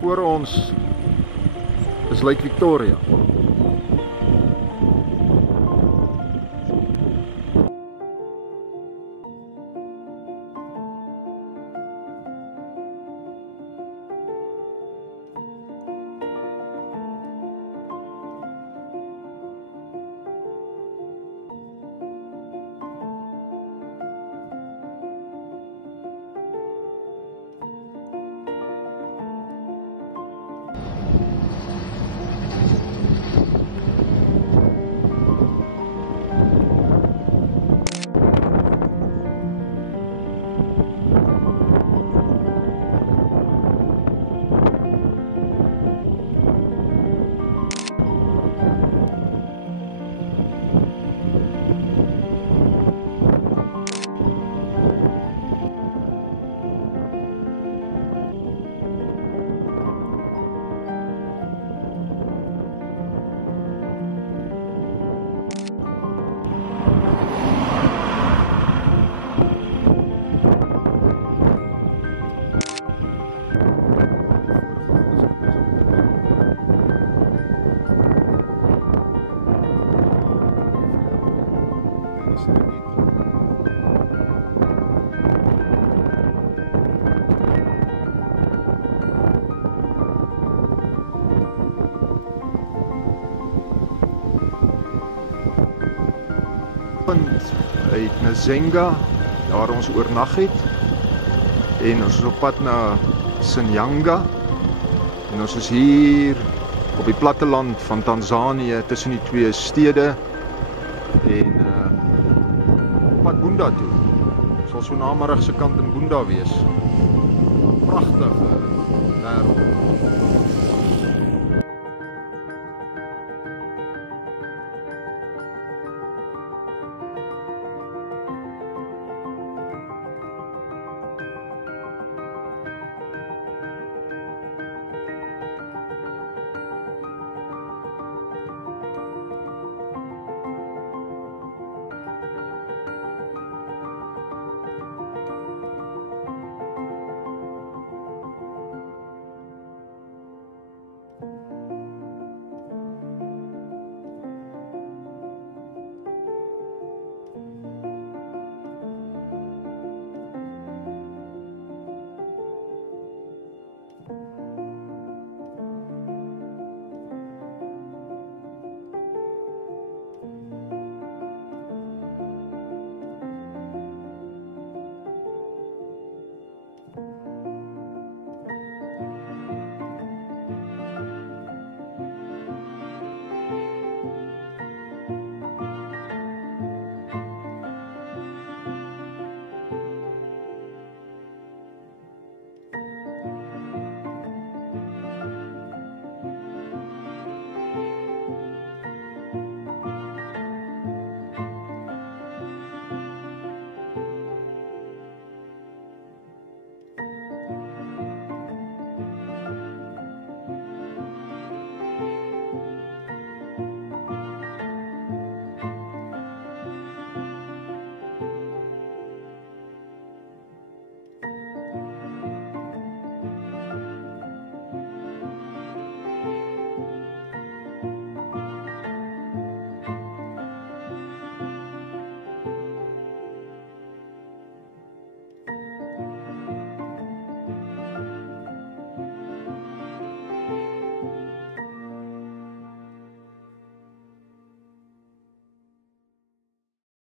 Voor ons is Lake Victoria. Uit Nzinga, waar ons oornag het, en ons is op pad na Shinyanga, en ons is hier op die platteland van Tanzanië tussen die twee stede, en op pad Bunda toe. Ons sal so namiddag se kant in Bunda wees. Pragtige wêreld.